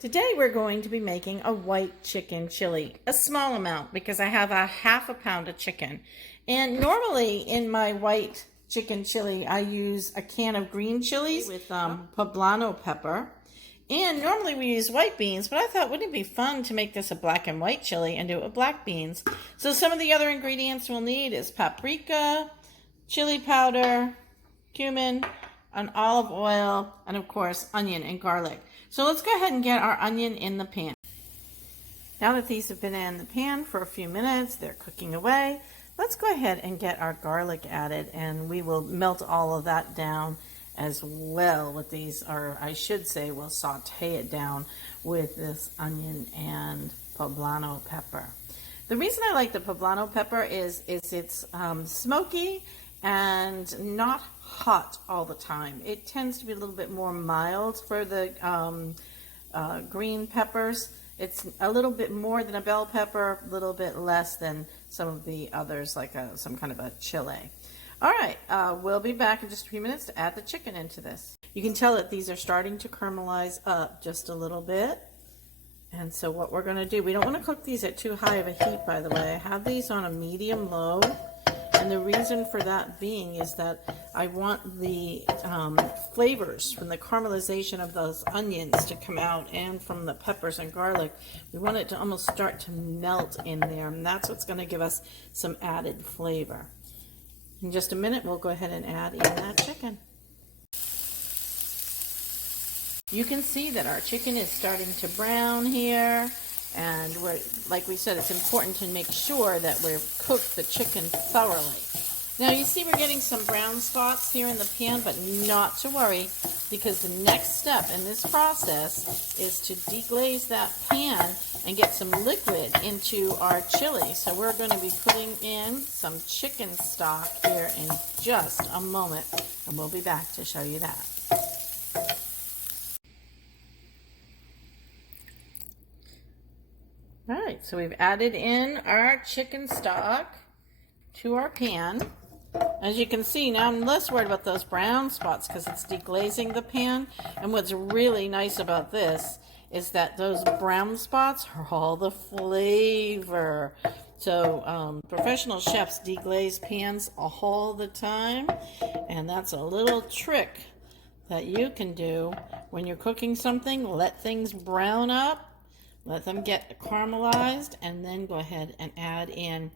Today we're going to be making a white chicken chili, a small amount because I have a half a pound of chicken. And normally in my white chicken chili, I use a can of green chilies with poblano pepper. And normally we use white beans, but I thought wouldn't it be fun to make this a black and white chili and do it with black beans. So some of the other ingredients we'll need is paprika, chili powder, cumin, an olive oil, and of course onion and garlic. So let's go ahead and get our onion in the pan. Now that these have been in the pan for a few minutes, they're cooking away, let's go ahead and get our garlic added, and we will melt all of that down as well with these, or I should say we'll saute it down with this onion and poblano pepper. The reason I like the poblano pepper is it's smoky and not hot all the time. It tends to be a little bit more mild for the green peppers. It's a little bit more than a bell pepper, a little bit less than some of the others, like some kind of a chile. All right, we'll be back in just a few minutes to add the chicken into this. You can tell that these are starting to caramelize up just a little bit. And so what we're going to do, we don't want to cook these at too high of a heat, by the way. I have these on a medium-low. And the reason for that being is that I want the flavors from the caramelization of those onions to come out, and from the peppers and garlic. We want it to almost start to melt in there, and that's what's going to give us some added flavor. In just a minute, we'll go ahead and add in that chicken. You can see that our chicken is starting to brown here. And like we said, it's important to make sure that we've cooked the chicken thoroughly. Now you see we're getting some brown spots here in the pan, but not to worry, because the next step in this process is to deglaze that pan and get some liquid into our chili. So we're going to be putting in some chicken stock here in just a moment, and we'll be back to show you that. All right, so we've added in our chicken stock to our pan. As you can see, now I'm less worried about those brown spots because it's deglazing the pan. And what's really nice about this is that those brown spots are all the flavor. So professional chefs deglaze pans all the time, and that's a little trick that you can do when you're cooking something. Let things brown up. Let them get caramelized, and then go ahead and add in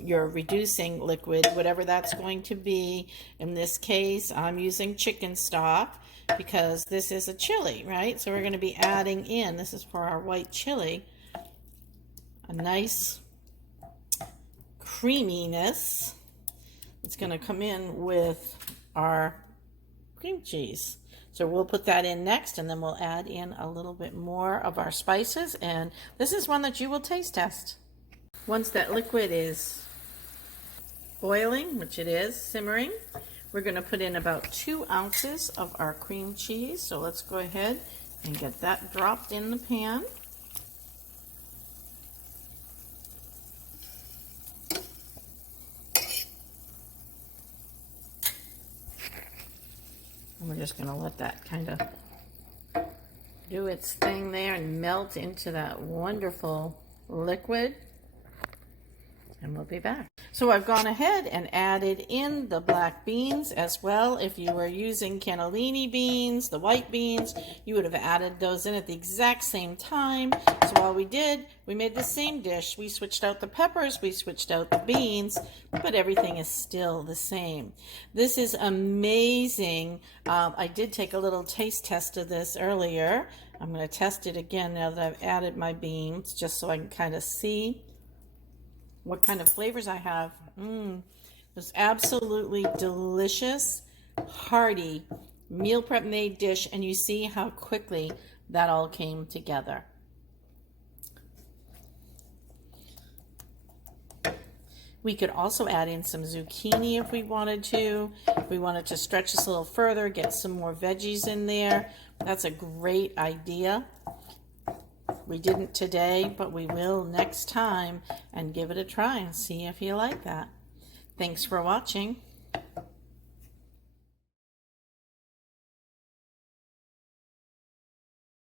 your reducing liquid, whatever that's going to be. In this case, I'm using chicken stock because this is a chili, right? So we're going to be adding in, this is for our white chili, a nice creaminess. It's going to come in with our cream cheese. So we'll put that in next, and then we'll add in a little bit more of our spices, and this is one that you will taste test. Once that liquid is boiling, which it is, simmering, we're going to put in about 2 ounces of our cream cheese. So let's go ahead and get that dropped in the pan. And we're just going to let that kind of do its thing there and melt into that wonderful liquid. And we'll be back. So I've gone ahead and added in the black beans as well. If you were using cannellini beans, the white beans, you would have added those in at the exact same time. So all we did, we made the same dish. We switched out the peppers, we switched out the beans, but everything is still the same. This is amazing. I did take a little taste test of this earlier. I'm going to test it again now that I've added my beans, just so I can kind of see what kind of flavors I have. It's absolutely delicious, hearty, meal prep made dish, and you see how quickly that all came together. We could also add in some zucchini if we wanted to. If we wanted to stretch this a little further, get some more veggies in there. That's a great idea. We didn't today, but we will next time, and give it a try and see if you like that. Thanks for watching.